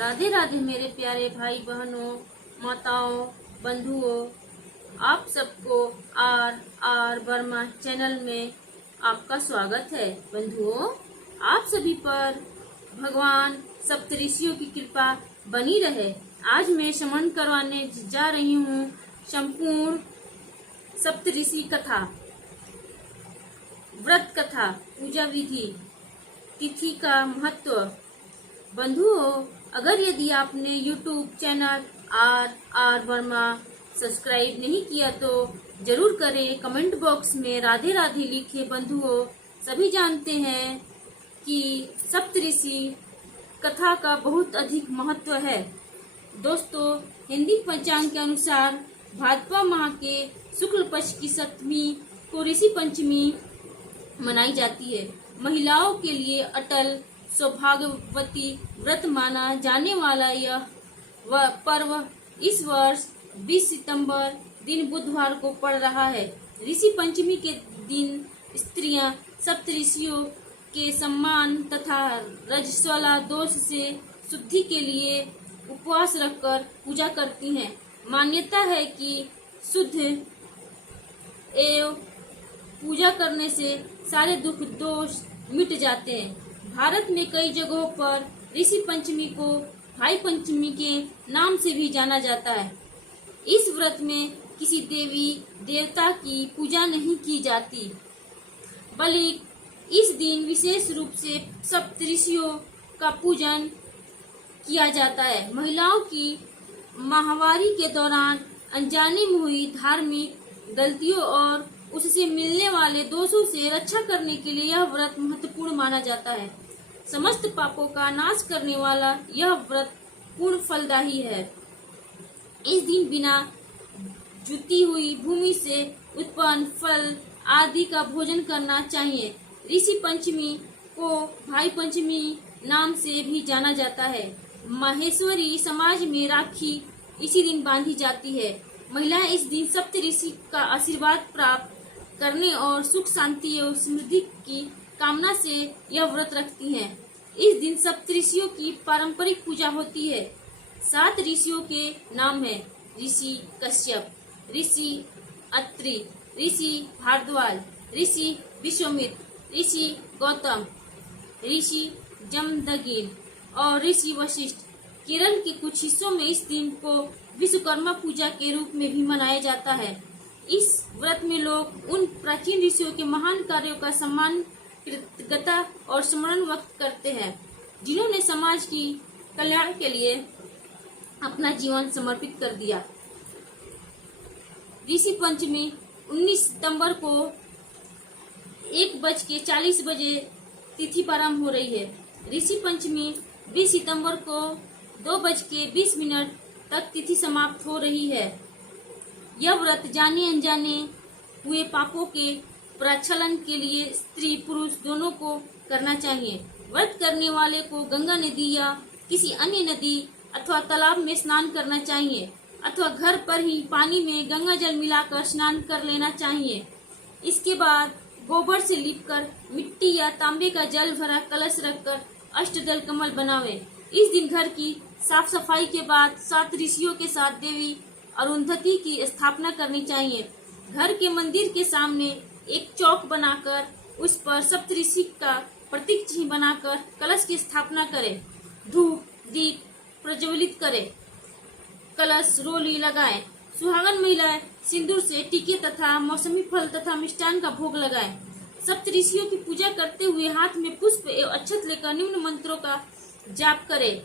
राधे राधे मेरे प्यारे भाई बहनों, माताओं, बंधुओं, आप सबको आर आर वर्मा चैनल में आपका स्वागत है। बंधुओं, आप सभी पर भगवान सप्तऋषियों की कृपा बनी रहे। आज मैं श्रवण करवाने जा रही हूँ संपूर्ण सप्तऋषि कथा, व्रत कथा, पूजा विधि, तिथि का महत्व। बंधुओं, अगर यदि आपने YouTube channel R R Verma subscribe नहीं किया तो जरूर करें। कमेंट बॉक्स में राधे राधे लिखे। बंधुओं, सभी जानते हैं कि सप्तऋषि कथा का बहुत अधिक महत्व है। दोस्तों, हिंदी पंचांग के अनुसार भाद्रपद माह के शुक्ल पक्ष की सप्तमी को ऋषि पंचमी मनाई जाती है। महिलाओं के लिए अटल सौभाग्यवती व्रत माना जाने वाला यह पर्व इस वर्ष 20 सितंबर दिन बुधवार को पड़ रहा है। ऋषि पंचमी के दिन स्त्रियां सप्तऋषियों के सम्मान तथा रजस्वला दोष से शुद्धि के लिए उपवास रखकर पूजा करती हैं। मान्यता है कि शुद्ध एवं पूजा करने से सारे दुख दोष मिट जाते हैं। भारत में कई जगहों पर ऋषि पंचमी को भाई पंचमी के नाम से भी जाना जाता है। इस व्रत में किसी देवी देवता की पूजा नहीं की जाती, बल्कि इस दिन विशेष रूप से सप्तऋषियों का पूजन किया जाता है। महिलाओं की माहवारी के दौरान अनजाने में हुई धार्मिक गलतियों और उससे मिलने वाले दोषों से रक्षा करने के लिए यह व्रत महत्वपूर्ण माना जाता है। समस्त पापों का नाश करने वाला यह व्रत पूर्ण फलदायी है। इस दिन बिना जुती हुई भूमि से उत्पन्न फल आदि का भोजन करना चाहिए। ऋषि पंचमी को भाई पंचमी नाम से भी जाना जाता है। माहेश्वरी समाज में राखी इसी दिन बांधी जाती है। महिलाएं इस दिन सप्तऋषि का आशीर्वाद प्राप्त करने और सुख शांति और समृद्धि की कामना से यह व्रत रखती हैं। इस दिन सप्तऋषियों की पारंपरिक पूजा होती है। 7 ऋषियों के नाम हैं: ऋषि कश्यप, ऋषि अत्रि, ऋषि भारद्वाज, ऋषि विश्वामित्र, ऋषि गौतम, ऋषि जमदग्नि और ऋषि वशिष्ठ। केरल के कुछ हिस्सों में इस दिन को विश्वकर्मा पूजा के रूप में भी मनाया जाता है। इस व्रत में लोग उन प्राचीन ऋषियों के महान कार्यों का सम्मान, कृतज्ञता और स्मरण व्यक्त करते हैं, जिन्होंने समाज की कल्याण के लिए अपना जीवन समर्पित कर दिया। ऋषि पंचमी 19 सितंबर को 1:40 तिथि प्रारंभ हो रही है। ऋषि पंचमी 20 सितंबर को 2:20 तक तिथि समाप्त हो रही है। यह व्रत जाने अनजाने हुए पापों के प्रक्षालन के लिए स्त्री पुरुष दोनों को करना चाहिए। व्रत करने वाले को गंगा नदी या किसी अन्य नदी अथवा तालाब में स्नान करना चाहिए अथवा घर पर ही पानी में गंगा जल मिलाकर स्नान कर लेना चाहिए। इसके बाद गोबर से लीपकर मिट्टी या तांबे का जल भरा कलश रखकर अष्टदल कमल बनावे। इस दिन घर की साफ सफाई के बाद 7 ऋषियों के साथ देवी अरुंधति की स्थापना करनी चाहिए। घर के मंदिर के सामने एक चौक बनाकर उस पर सप्तऋषि का प्रतीक चिन्ह बनाकर कलश की स्थापना करें। धूप दीप प्रज्वलित करें, कलश रोली लगाएं। सुहागन महिलाएं सिंदूर से टीके तथा मौसमी फल तथा मिष्टान का भोग लगाएं। सप्तऋषियों की पूजा करते हुए हाथ में पुष्प एवं अक्षत लेकर निम्न मंत्रों का जाप करें।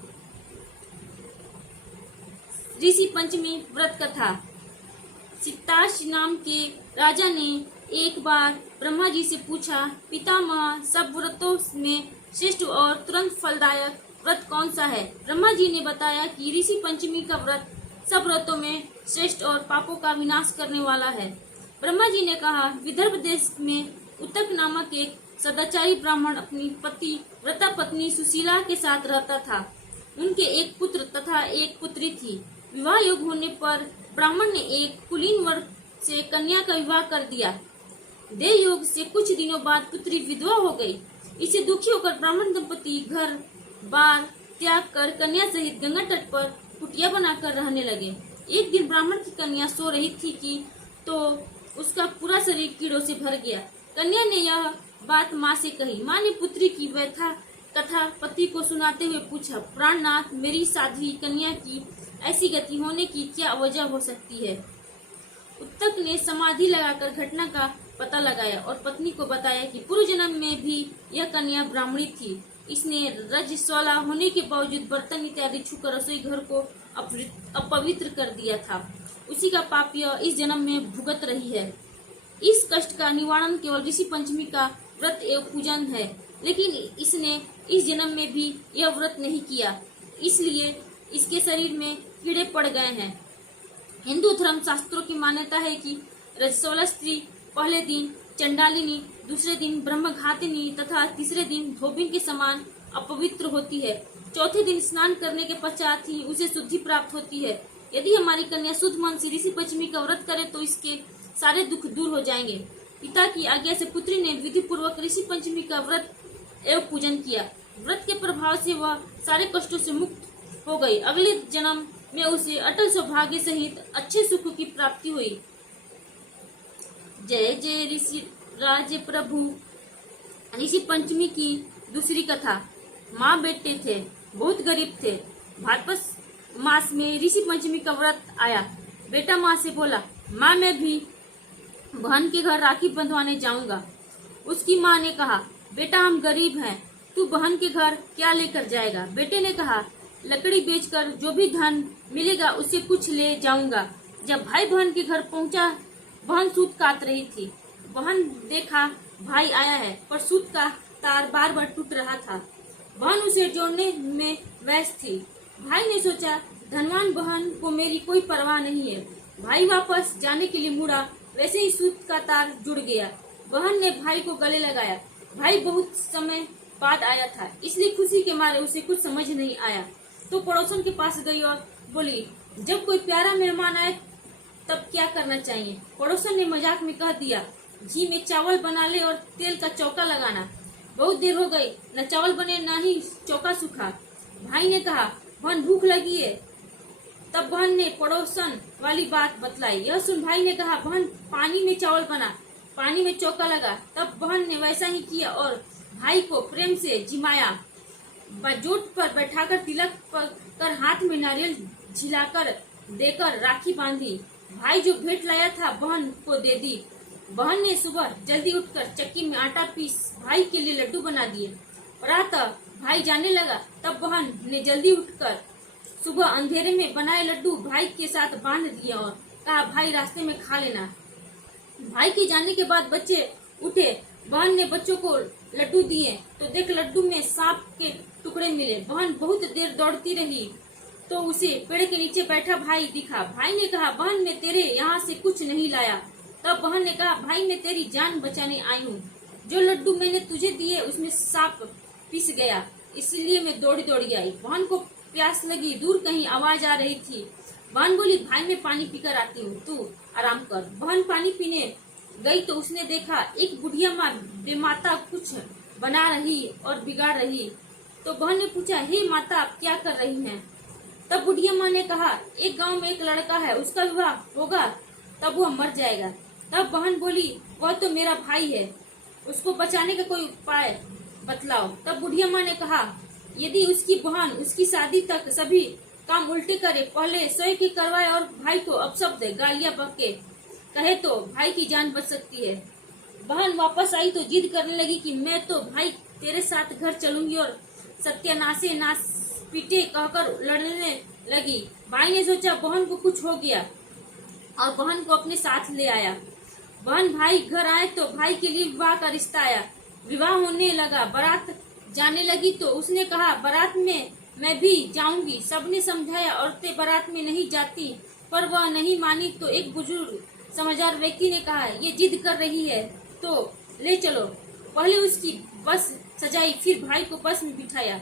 ऋषि पंचमी व्रत कथा। सिताश नाम के राजा ने एक बार ब्रह्मा जी से पूछा, पितामह, सब व्रतों में श्रेष्ठ और तुरंत फलदायक व्रत कौन सा है? ब्रह्मा जी ने बताया कि ऋषि पंचमी का व्रत सब व्रतों में श्रेष्ठ और पापों का विनाश करने वाला है। ब्रह्मा जी ने कहा, विदर्भ देश में उत्तक नामक एक सदाचारी ब्राह्मण अपनी पति व्रता पत्नी सुशीला के साथ रहता था। उनके एक पुत्र तथा एक पुत्री थी। विवाह योग होने पर ब्राह्मण ने एक कुलीन वर्ग से कन्या का विवाह कर दिया। देह योग से कुछ दिनों बाद पुत्री विधवा हो गई। इससे दुखी होकर ब्राह्मण दंपति घर बार त्याग कर कन्या सहित गंगा तट पर कुटिया बनाकर रहने लगे। एक दिन ब्राह्मण की कन्या सो रही थी कि तो उसका पूरा शरीर कीड़ों से भर गया। कन्या ने यह बात माँ से कही। माँ ने पुत्री की व्यथा कथा पति को सुनाते हुए पूछा, प्राणनाथ, मेरी साध्वी कन्या की ऐसी गति होने की क्या वजह हो सकती है? उत्तक ने समाधि लगाकर घटना का पता लगाया और पत्नी को बताया कि पूर्व जन्म में भी यह कन्या ब्राह्मणी थी। इसने रजस्वला होने के बावजूद बर्तन इत्यादि छूकर रसोई घर को अपवित्र कर दिया था। उसी का पाप यह इस जन्म में भुगत रही है। इस कष्ट का निवारण केवल ऋषि पंचमी का व्रत एवं पूजन है, लेकिन इसने इस जन्म में भी यह व्रत नहीं किया, इसलिए इसके शरीर में कीड़े पड़ गए हैं। हिंदू धर्म शास्त्रों की मान्यता है कि रजस्वला स्त्री पहले दिन चंडालिनी, दूसरे दिन ब्रह्मघातिनी तथा तीसरे दिन धोबिन के समान अपवित्र होती है। चौथे दिन स्नान करने के पश्चात ही उसे शुद्धि प्राप्त होती है। यदि हमारी कन्या शुद्ध मन से ऋषि पंचमी का व्रत करे तो इसके सारे दुख दूर हो जाएंगे। पिता की आज्ञा से पुत्री ने विधि पूर्वक ऋषि पंचमी का व्रत एवं पूजन किया। व्रत के प्रभाव से वह सारे कष्टों से मुक्त हो गई। अगले जन्म में उसे अटल सौभाग्य सहित अच्छे सुख की प्राप्ति हुई। जय जय ऋषि राज प्रभु। ऋषि पंचमी की दूसरी कथा। माँ बेटे थे, बहुत गरीब थे। भाद्रपद मास में ऋषि पंचमी का व्रत आया। बेटा माँ से बोला, माँ मैं भी बहन के घर राखी बंधवाने जाऊंगा। उसकी माँ ने कहा, बेटा हम गरीब हैं, तू बहन के घर क्या लेकर जाएगा? बेटे ने कहा, लकड़ी बेचकर जो भी धन मिलेगा उससे कुछ ले जाऊंगा। जब भाई बहन के घर पहुंचा, बहन सूत काट रही थी। बहन देखा भाई आया है, पर सूत का तार बार बार टूट रहा था। बहन उसे जोड़ने में व्यस्त थी। भाई ने सोचा, धनवान बहन को मेरी कोई परवाह नहीं है। भाई वापस जाने के लिए मुड़ा, वैसे ही सूत का तार जुड़ गया। बहन ने भाई को गले लगाया। भाई बहुत समय बाद आया था, इसलिए खुशी के मारे उसे कुछ समझ नहीं आया, तो पड़ोसन के पास गई और बोली, जब कोई प्यारा मेहमान आए तब क्या करना चाहिए? पड़ोसन ने मजाक में कह दिया, घी में चावल बना ले और तेल का चौका लगाना। बहुत देर हो गई, न चावल बने न ही चौका सूखा। भाई ने कहा, बहन भूख लगी है। तब बहन ने पड़ोसन वाली बात बतलाई। यह सुन भाई ने कहा, बहन पानी में चावल बना, पानी में चौका लगा। तब बहन ने वैसा ही किया और भाई को प्रेम से जिमाया। बाजोट पर बैठाकर तिलक कर हाथ में नारियल झिलाकर देकर राखी बांधी। भाई जो भेंट लाया था बहन को दे दी। बहन ने सुबह जल्दी उठकर चक्की में आटा पीस भाई के लिए लड्डू बना दिए। प्रातः भाई जाने लगा, तब बहन ने जल्दी उठकर सुबह अंधेरे में बनाए लड्डू भाई के साथ बांध दिए और कहा, भाई रास्ते में खा लेना। भाई के जाने के बाद बच्चे उठे। बहन ने बच्चों को लड्डू दिए तो देख लड्डू में सांप के टुकड़े मिले। बहन बहुत देर दौड़ती रही तो उसे पेड़ के नीचे बैठा भाई दिखा। भाई ने कहा, बहन मैं तेरे यहाँ से कुछ नहीं लाया। तब बहन ने कहा, भाई मैं तेरी जान बचाने आई हूँ। जो लड्डू मैंने तुझे दिए उसमें सांप पिस गया, इसलिए मैं दौड़ी दौड़ी आई। बहन को प्यास लगी, दूर कहीं आवाज आ रही थी। बहन बोली, भाई मैं पानी पीकर आती हूँ, तू आराम कर। बहन पानी पीने गई तो उसने देखा एक बुढ़िया माँ बेमाता कुछ बना रही और बिगाड़ रही। तो बहन ने पूछा, हे माता आप क्या कर रही हैं? तब बुढ़िया माँ ने कहा, एक गांव में एक लड़का है, उसका विवाह होगा तब वह मर जाएगा। तब बहन बोली, वह तो मेरा भाई है, उसको बचाने का कोई उपाय बतलाओ। तब बुढ़िया माँ ने कहा, यदि उसकी बहन उसकी शादी तक सभी काम उल्टे करे, पहले स्वयं के करवाए और भाई को अपशब्द गालियां बके कहे तो भाई की जान बच सकती है। बहन वापस आई तो जिद करने लगी कि मैं तो भाई तेरे साथ घर चलूंगी और सत्यानाशे नाश पीटे कहकर लड़ने लगी। भाई ने सोचा बहन को कुछ हो गया और बहन को अपने साथ ले आया। बहन भाई घर आए तो भाई के लिए विवाह का रिश्ता आया। विवाह होने लगा, बारात जाने लगी तो उसने कहा, बारात में मैं भी जाऊंगी। सबने समझाया, औरतें बारात में नहीं जाती, पर वह नहीं मानी तो एक बुजुर्ग समझदार व्यक्ति ने कहा, ये जिद कर रही है तो ले चलो। पहले उसकी बस सजाई, फिर भाई को बस में बिठाया।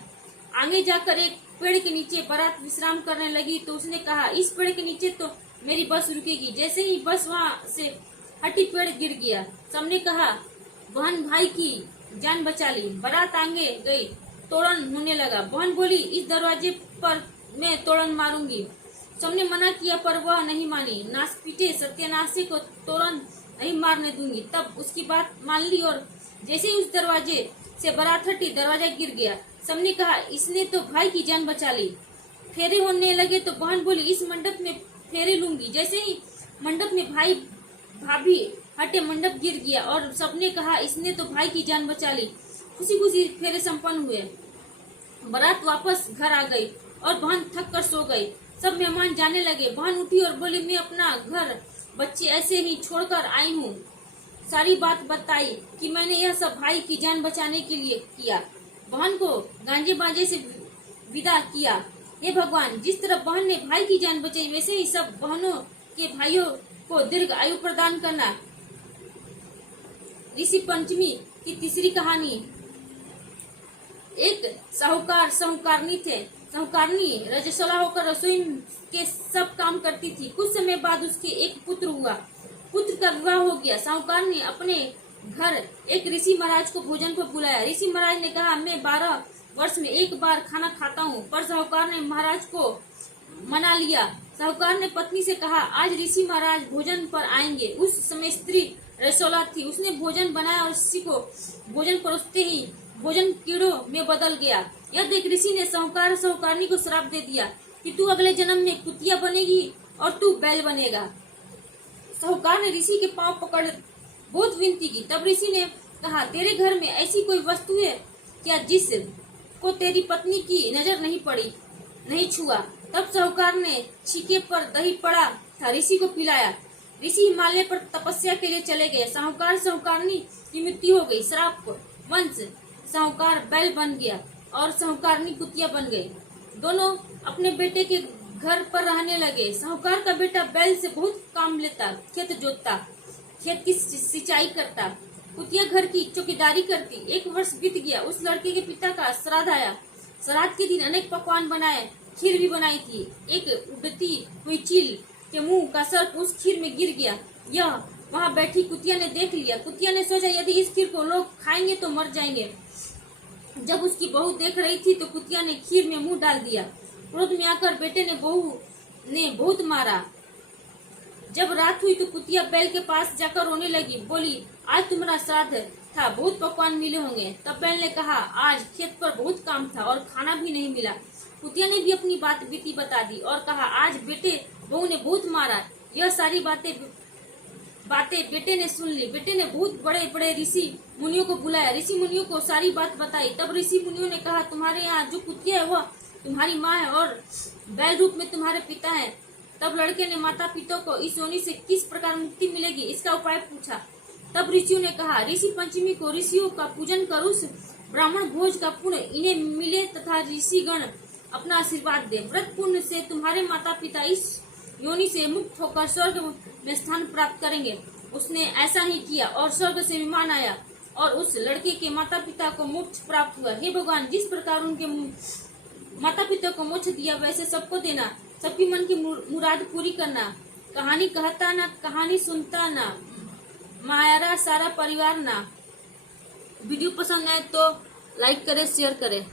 आगे जाकर एक पेड़ के नीचे बारात विश्राम करने लगी तो उसने कहा, इस पेड़ के नीचे तो मेरी बस रुकेगी। जैसे ही बस वहाँ से हटी, पेड़ गिर गया। सबने कहा, बहन भाई की जान बचा ली। बारात आगे गई तोड़न होने लगा। बहन बोली, इस दरवाजे पर मैं तोड़न मारूंगी। सबने मना किया पर वह नहीं मानी। नास पीटे सत्यानाशी को तोड़न नहीं मारने दूंगी। तब उसकी बात मान ली और जैसे ही उस दरवाजे से बारात हटी, दरवाजा गिर गया। सबने कहा, इसने तो भाई की जान बचा ली। फेरे होने लगे तो बहन बोली, इस मंडप में फेरे लूंगी। जैसे ही मंडप में भाई भाभी हटे, मंडप गिर गया और सबने कहा, इसने तो भाई की जान बचा ली। खुशी खुशी फेरे संपन्न हुए। बारात वापस घर आ गई और बहन थक कर सो गई। सब मेहमान जाने लगे। बहन उठी और बोली, मैं अपना घर बच्चे ऐसे ही छोड़कर आई हूँ। सारी बात बताई कि मैंने यह सब भाई की जान बचाने के लिए किया। बहन को गांजे बाजे से विदा किया। हे भगवान, जिस तरह बहन ने भाई की जान बचाई, वैसे ही सब बहनों के भाइयों को दीर्घ आयु प्रदान करना। ऋषि पंचमी की तीसरी कहानी। एक साहूकार साहूकारनी थे। साहूकारनी रजस्वला होकर रसोई के सब काम करती थी। कुछ समय बाद उसके एक पुत्र हुआ। पुत्र का विवाह हो गया। साहूकार ने अपने घर एक ऋषि महाराज को भोजन पर बुलाया। ऋषि महाराज ने कहा, मैं 12 वर्ष में एक बार खाना खाता हूँ। पर साहूकार ने महाराज को मना लिया। साहूकार ने पत्नी से कहा, आज ऋषि महाराज भोजन पर आएंगे। उस समय स्त्री रसोला थी। उसने भोजन बनाया और ऋषि को भोजन परोसते ही भोजन कीड़ों में बदल गया। यह देख ऋषि ने साहूकार साहूकारनी को श्राप दे दिया कि तू अगले जन्म में कुतिया बनेगी और तू बैल बनेगा। साहूकार ने ऋषि के पांव पकड़ बहुत विनती की। तब ऋषि ने कहा, तेरे घर में ऐसी कोई वस्तु है क्या जिस को तेरी पत्नी की नजर नहीं पड़ी, नहीं छुआ? तब साहूकार ने छीके पर दही पड़ा था, ऋषि को पिलाया। ऋषि हिमालय पर तपस्या के लिए चले गए। साहूकार साहूकारनी की मृत्यु हो गई। श्राप वंश साहूकार बैल बन गया और साहूकारनी कुतिया बन गई। दोनों अपने बेटे के घर पर रहने लगे। साहूकार का बेटा बैल से बहुत काम लेता, खेत जोतता, खेत की सिंचाई करता, कुतिया घर की चौकीदारी करती। 1 वर्ष बीत गया। उस लड़के के पिता का श्राद्ध आया। श्राद्ध के दिन अनेक पकवान बनाए, खीर भी बनाई थी। एक उड़ती हुई चील के मुंह का सर्प उस खीर में गिर गया। यह वहाँ बैठी कुतिया ने देख लिया। कुतिया ने सोचा, यदि इस खीर को लोग खाएंगे तो मर जाएंगे। जब उसकी बहू देख रही थी तो कुतिया ने खीर में मुंह डाल दिया। क्रोध में आकर बेटे ने बहू ने बहुत मारा। जब रात हुई तो कुतिया बैल के पास जाकर रोने लगी। बोली, आज तुम्हारा श्राद्ध था, बहुत पकवान मिले होंगे। तब बैल ने कहा, आज खेत पर बहुत काम था और खाना भी नहीं मिला। कुतिया ने भी अपनी बात बीती बता दी और कहा, आज बेटे बहू ने बहुत मारा। यह सारी बातें बेटे ने सुन ली। बेटे ने बहुत बड़े बड़े ऋषि मुनियों को बुलाया। ऋषि मुनियों को सारी बात बताई। तब ऋषि मुनियों ने कहा, तुम्हारे यहाँ जो कुतिया है वह तुम्हारी माँ है और बैल रूप में तुम्हारे पिता है। तब लड़के ने माता पिता को इस योनि से किस प्रकार मुक्ति मिलेगी, इसका उपाय पूछा। तब ऋषियों ने कहा, ऋषि पंचमी को ऋषियों का पूजन कर उस ब्राह्मण भोज का पुण्य इन्हें मिले तथा ऋषिगण अपना आशीर्वाद दे। व्रत पुण्य से तुम्हारे माता पिता इस योनि से मुक्त होकर स्वर्ग में स्थान प्राप्त करेंगे। उसने ऐसा ही किया और स्वर्ग से विमान आया और उस लड़के के माता पिता को मोक्ष प्राप्त हुआ। हे भगवान, जिस प्रकार उनके माता पिता को मोक्ष दिया वैसे सबको देना, सबकी मन की मुराद पूरी करना। कहानी कहता ना, कहानी सुनता ना, मायारा सारा परिवार ना। वीडियो पसंद आए तो लाइक करें, शेयर करें।